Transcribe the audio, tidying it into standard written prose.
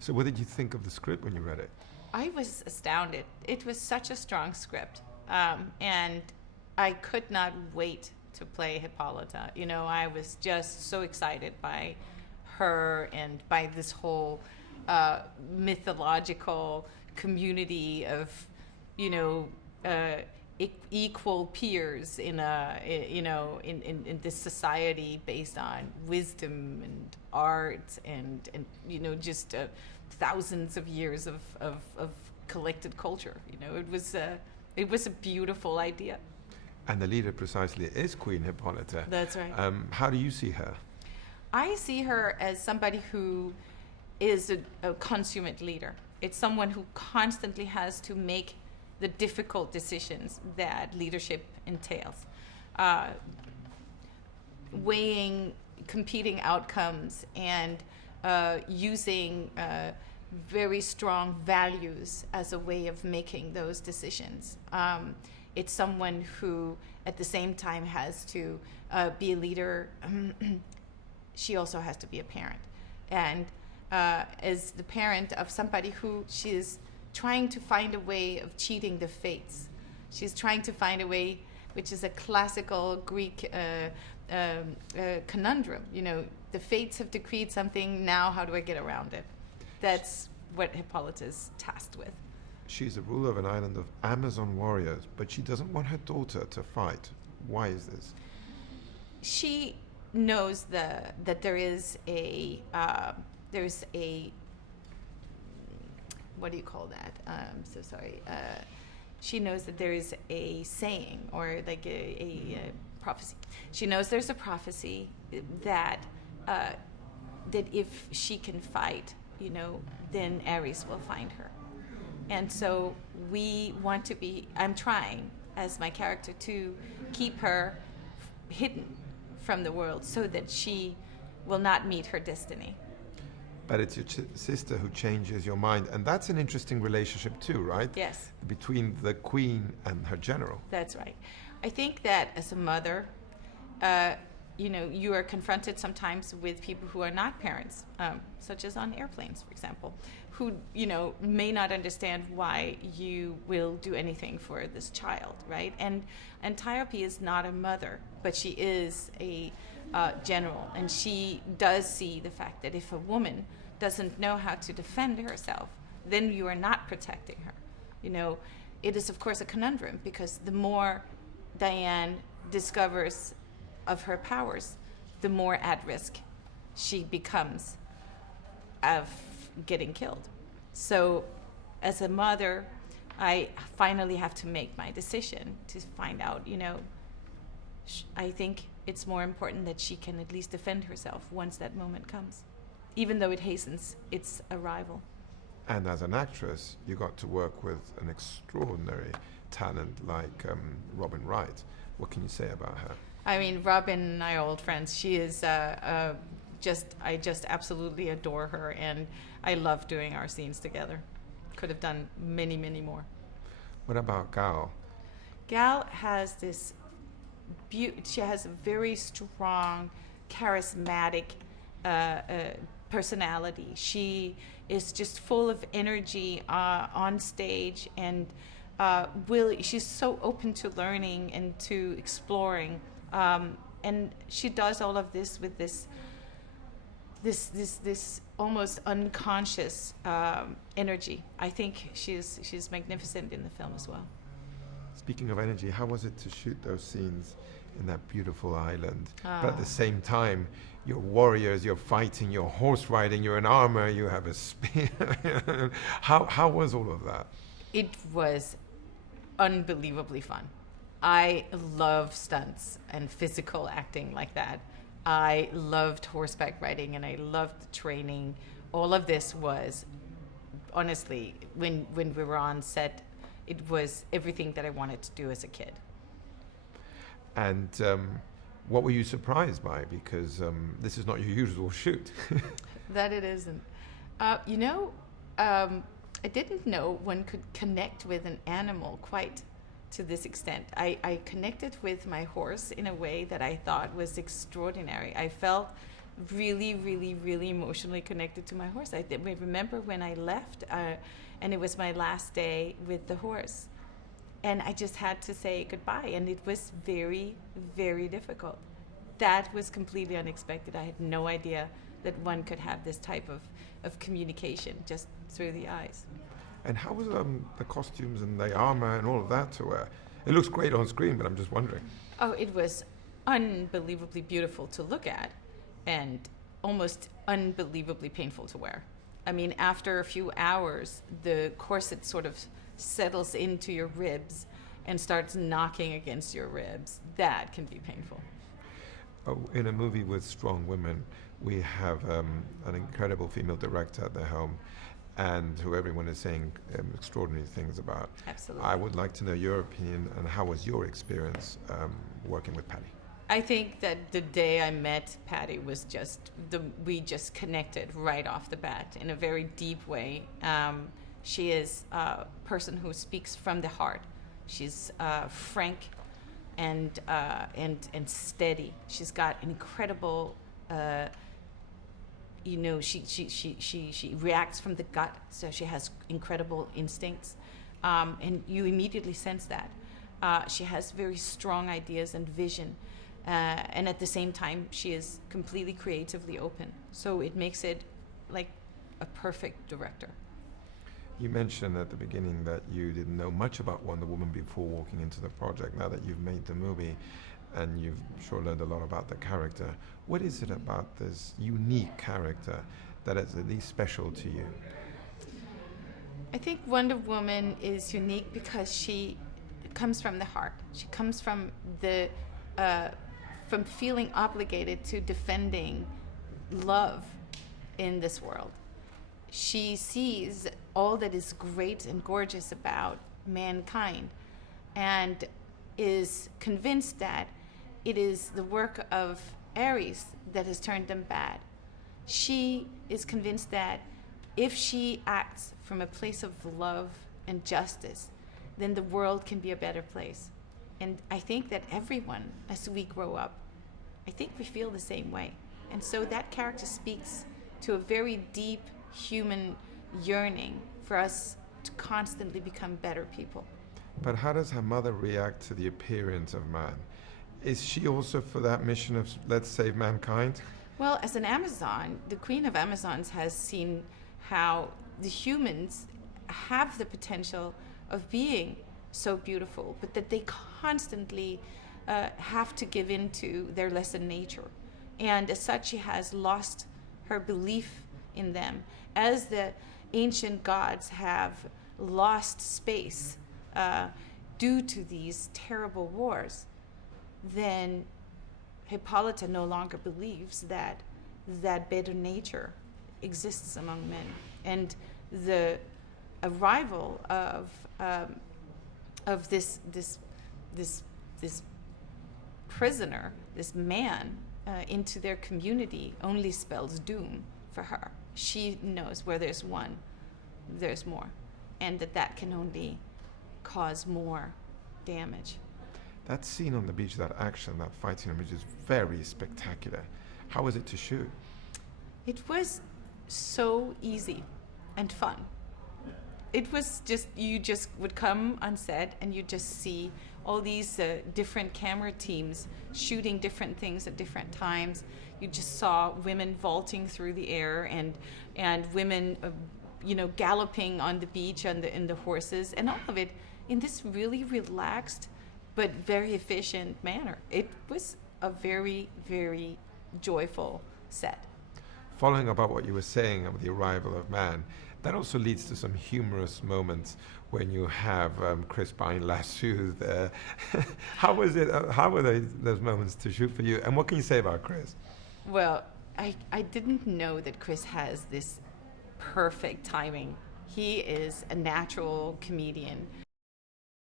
So what did you think of the script when you read it? I was astounded. It was such a strong script. And I could not wait to play Hippolyta. You know, I was just so excited by her and by this whole mythological community of, you know, equal peers in in this society based on wisdom and art and you know, just thousands of years of collected culture. You know, it was a beautiful idea. And the leader precisely is Queen Hippolyta. That's right. How do you see her? I see her as somebody who is a consummate leader. It's someone who constantly has to make the difficult decisions that leadership entails. Weighing competing outcomes and using very strong values as a way of making those decisions. It's someone who, at the same time, has to be a leader. She also has to be a parent. And as the parent of somebody who she is trying to find a way of cheating the fates. She's trying to find a way, which is a classical Greek conundrum. You know, the fates have decreed something, now how do I get around it? That's what Hippolyta is tasked with. She's the ruler of an island of Amazon warriors, but she doesn't want her daughter to fight. Why is this? She knows that there's a what do you call that? I'm so sorry. She knows that there is a saying or like a prophecy. She knows there's a prophecy that that if she can fight, you know, then Ares will find her. And so we want to be, I'm trying as my character to keep her hidden from the world so that she will not meet her destiny. But it's your sister who changes your mind. And that's an interesting relationship too, right? Yes. Between the queen and her general. That's right. I think that as a mother, you know, you are confronted sometimes with people who are not parents, such as on airplanes, for example, who, you know, may not understand why you will do anything for this child, right? And Tiope is not a mother, but she is a general, and she does see the fact that if a woman doesn't know how to defend herself, then you are not protecting her. You know, it is of course a conundrum because the more Diane discovers of her powers, the more at risk she becomes of getting killed. So as a mother, I finally have to make my decision to find out, you know, I think it's more important that she can at least defend herself once that moment comes, even though it hastens its arrival. And as an actress, you got to work with an extraordinary talent like Robin Wright. What can you say about her? I mean, Robin and I are old friends. She is I just absolutely adore her, and I love doing our scenes together. Could have done many, many more. What about Gal? Gal has this she has a very strong, charismatic personality. She is just full of energy on stage, and she's so open to learning and to exploring. And she does all of this with this almost unconscious energy. I think she's magnificent in the film as well. Speaking of energy, how was it to shoot those scenes in that beautiful island? But at the same time, you're warriors, you're fighting, you're horse riding, you're in armor, you have a spear. How was all of that? It was unbelievably fun. I love stunts and physical acting like that. I loved horseback riding and I loved training. All of this was, honestly, when we were on set, it was everything that I wanted to do as a kid. And what were you surprised by? Because this is not your usual shoot. That it isn't. You know, I didn't know one could connect with an animal quite to this extent. I connected with my horse in a way that I thought was extraordinary. I felt really, really, really emotionally connected to my horse. I remember when I left, and it was my last day with the horse, and I just had to say goodbye, and it was very, very difficult. That was completely unexpected. I had no idea that one could have this type of communication just through the eyes. And how was the costumes and the armor and all of that to wear? It looks great on screen, but I'm just wondering. Oh, it was unbelievably beautiful to look at and almost unbelievably painful to wear. I mean, after a few hours, the corset sort of settles into your ribs and starts knocking against your ribs. That can be painful. Oh, in a movie with strong women, we have an incredible female director at the helm, and who everyone is saying extraordinary things about. Absolutely. I would like to know your opinion, and how was your experience working with Patty? I think that the day I met Patty was we just connected right off the bat in a very deep way. She is a person who speaks from the heart. She's frank and steady. She's got incredible. She reacts from the gut, so she has incredible instincts, and you immediately sense that. She has very strong ideas and vision, and at the same time, she is completely creatively open. So it makes it like a perfect director. You mentioned at the beginning that you didn't know much about Wonder Woman before walking into the project. Now that you've made the movie, and you've sure learned a lot about the character, what is it about this unique character that is at least special to you? I think Wonder Woman is unique because she comes from the heart. She comes from from feeling obligated to defending love in this world. She sees all that is great and gorgeous about mankind and is convinced that it is the work of Ares that has turned them bad. She is convinced that if she acts from a place of love and justice, then the world can be a better place. And I think that everyone, as we grow up, I think we feel the same way. And so that character speaks to a very deep human yearning for us to constantly become better people. But how does her mother react to the appearance of man? Is she also for that mission of let's save mankind? Well, as an Amazon, the Queen of Amazons has seen how the humans have the potential of being so beautiful, but that they constantly have to give in to their lesser nature. And as such, she has lost her belief in them. As the ancient gods have lost space due to these terrible wars, then Hippolyta no longer believes that better nature exists among men. And the arrival of this prisoner, this man, into their community only spells doom for her. She knows where there's one, there's more, and that can only cause more damage. That scene on the beach, that action, that fighting image is very spectacular. How was it to shoot? It was so easy and fun. It was you just would come on set and you just see all these different camera teams shooting different things at different times. You just saw women vaulting through the air and women, galloping on the beach in the horses, and all of it in this really relaxed but very efficient manner. It was a very, very joyful set. Following about what you were saying about the arrival of man, that also leads to some humorous moments when you have Chris buying lassos there. How was it? How were those moments to shoot for you? And what can you say about Chris? Well, I didn't know that Chris has this perfect timing. He is a natural comedian